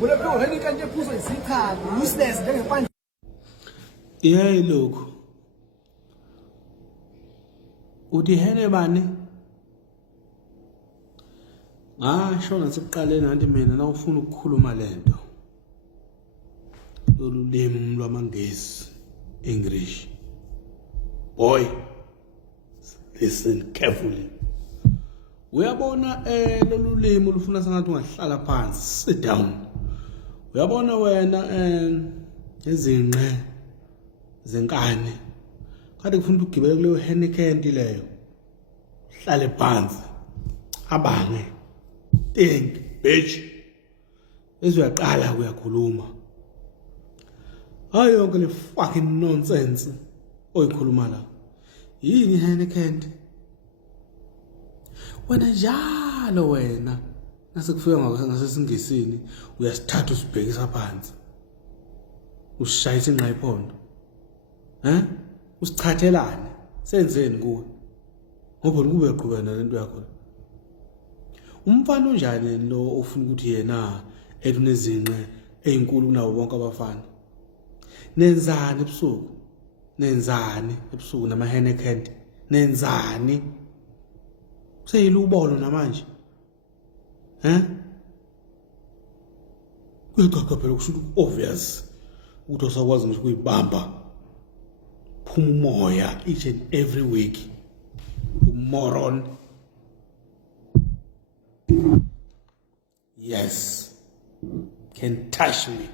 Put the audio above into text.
Ulephelo heni kanje phuzo isichago useless njengepandla. Yey lokho. Uthi hene bani? Ngasho nasekuqaleni ngathi mina na ufuna ukukhuluma lento. Lolu limi lwamaNgisi, English. Boy, listen carefully. Uyabona lolu limi lufuna sengathi ungahlala phansi, sit down. Uyabona wena izinqe zenkani. Kade kufuna ukugibela kuleyo Heineken leyo. Hlale phansi. Abange. Think, bitch. Ezuyaqala kuyakhuluma. Hayi yonke le fucking nonsense oyikhuluma la. Yini Heineken? Wena njalo wena nasekufika ngasesingisini uyasithatha usibhekisa phansi. Ushayisa inqa iphondo. Usichathelane. Senzeni kuwe? Ngoba kube yaqhubana lento yakho. Umfana onjani lo ofuna ukuthi yena elunezinqe ezinkulu kunawo bonke abafana? Nenzani ebusuku? Nenzani ebusuku nama Heineken? Nenzani? Seyilubolo namanje. Kuyacaca phela kusho obvious ukuthi usakwazi nje ukuyibamba. Phuma umoya each and every week. Moron. Yes. Can touch me.